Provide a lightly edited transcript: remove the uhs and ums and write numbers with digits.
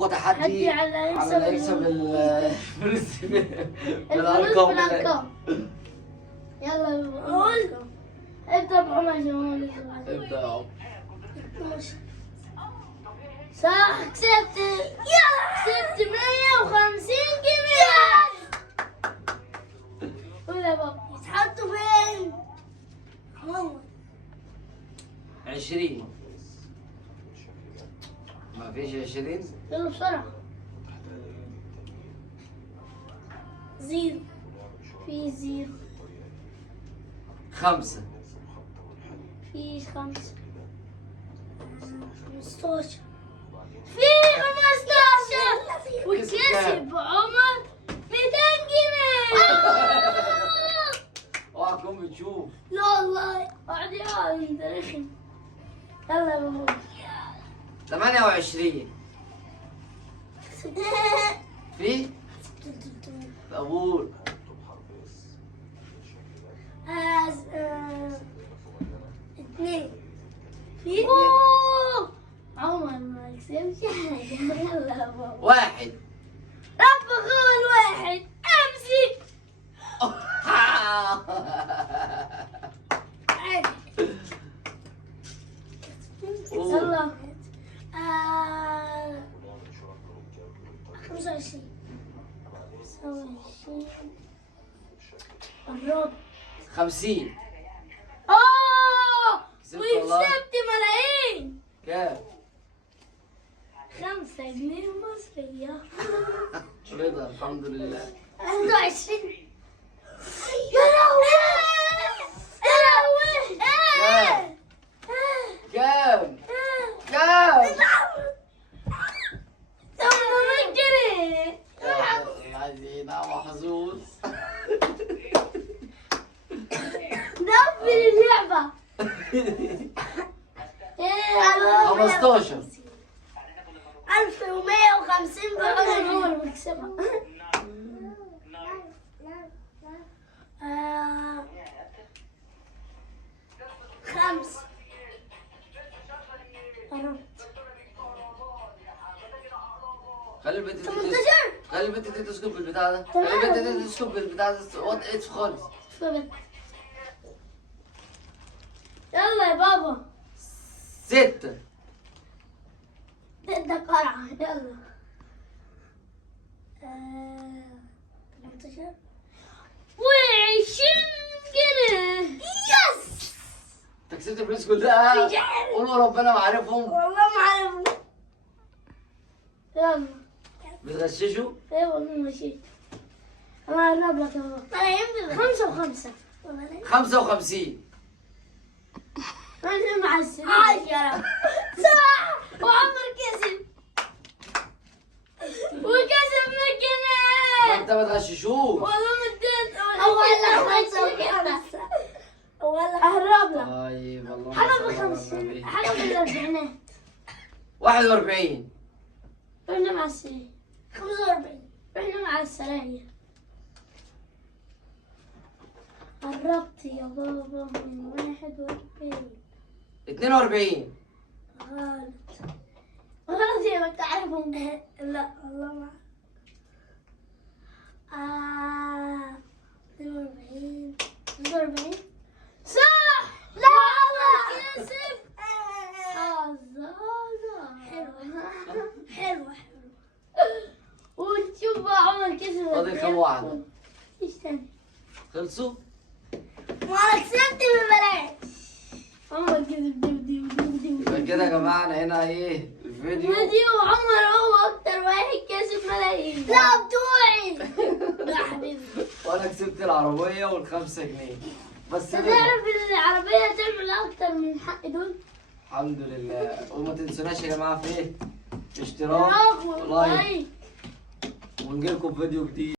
اقوى تحدي على على اللي يكسب الفلوس الفلوس بالارقام. يلا قول. ابدا بعمر جمال. ابدا يا عمر. صح كسبت. كسبت 150 جنيه. قول يا بابا يتحطوا فين؟ 20. ما فيش 20. يلا بسرعة. 0 في 0 5. في 5 15 في 15 وكسب عمر 200 جنيه. اوعى تكون بتشوف. لا والله اقعد يا انت رخم. يلا يا بابا. 28. في طابور. 2 في عمر ما كسبش حاجة. يلا يا بابا. 1. ربك هو الواحد. امسك. يلا 25 قربت. 50. كسبت والله. وكسبت ملايين. كام؟ 5 جنيه مصرية. رضا الحمد لله. 25. يا لهوي. يا لهوي. كام؟ كام؟ 800 جنيه. عايزين محظوظ. نقفل اللعبة. 15. 1150 بعمر هو اللي بيكسبها. 5 خلي البنت دي 18. خلي البنت دي تسكت بالبتاع ده. خلي البنت دي تسكت بالبتاع ده. وات اتش خالص. يلا يا بابا. 6. بدك قرعة. يلا 18 و20 جنيه. يس. انت كسبت الفلوس كلها. قولوا ربنا ما عارفهم. والله ما عارف. يلا بتغششوا؟ ايه والله ماشي. انا هقرب لك يا بابا. 5 و5 55. انا مع 10 صح. وعمر كسب وكسب 100 ما جنيه. انت ما تغششوش. والله مديت. اول 5 ولا اهرب لك. طيب والله حاجه ب50 حاجه ب40. 41. احنا مع 45 احنا مع السراير. قربت يا بابا من 41. 42. غلط. غلط يا ما تعرفهم. لا والله ما 42. 42 صح. لا والله كسب. حظاظة حلوة. ونشوف بقى عمر كسب. فاضل كام واحدة؟ ايش تاني؟ خلصوا؟ ما انا كسبت ببلاش. عمر كسب دي. يبقى كده يا جماعة أنا هنا إيه الفيديو. عمر هو أكتر واحد كسب ملايين. لا بتوعي. لا حبيبي. وأنا كسبت العربية وال5 جنيه. بس تعرف ان العربية تعمل أكتر من حق دول؟ الحمد لله. وما تنسوناش يا جماعة في إيه؟ اشتراك اشتراك ولايك. ولايك. ونجيلكم فيديو جديد.